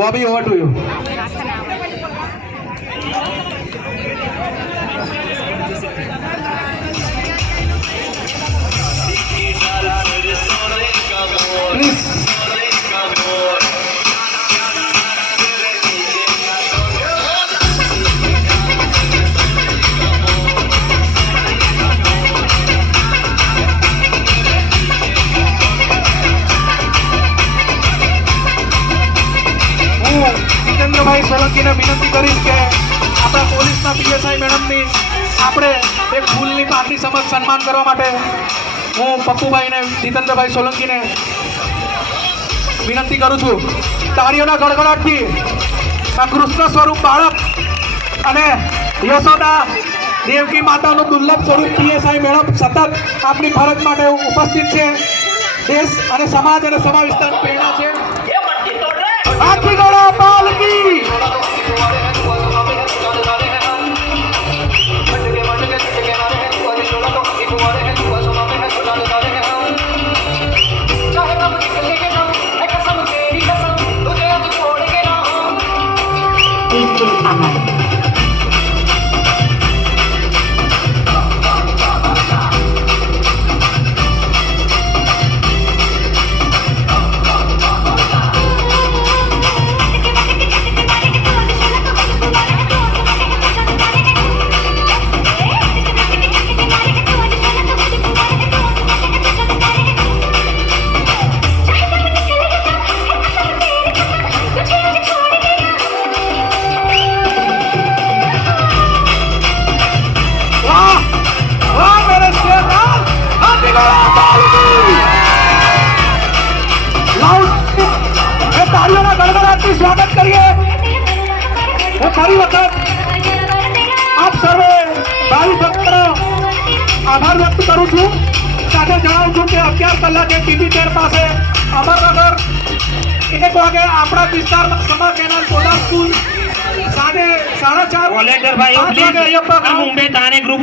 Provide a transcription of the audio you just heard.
Bobby, over to you. Please. જીતેન્દ્રભાઈ સોલંકીને વિનંતી કરીશ કે આપણા પોલીસના પીએસઆઈ મેડમની આપણે એક ફૂલની પાકડી સમક્ષ સન્માન કરવા માટે હું પપ્પુભાઈને જીતેન્દ્રભાઈ સોલંકીને વિનંતી કરું છું. તાળીઓના ગડગડાટથી આ કૃષ્ણ સ્વરૂપ બાળક અને યશોદા દેવકી માતાનું દુર્લભ સ્વરૂપ પીએસઆઈ મેડમ સતત આપણી ફરજ માટે ઉપસ્થિત છે. દેશ અને સમાજ અને સભા વિસ્તારની પ્રેરણા છે. આખી ગોળા પાલકી સ્વાગત કરીએ. હું ફરી વખત આપ સર્વે ભાવિ ભક્તોનો આભાર વ્યક્ત કરું છું. સાથે જણાવું છું કે 11 કલાકે ટીવી 13 પાસે અમરનગર 1 વાગે આપણા વિસ્તારમાં સમા કેનાલ સોલા સ્કૂલ સાંજે 4:30 વોલેન્ટિયર ભાઈઓ પ્લીઝ મુંબઈ તાને ગ્રુપ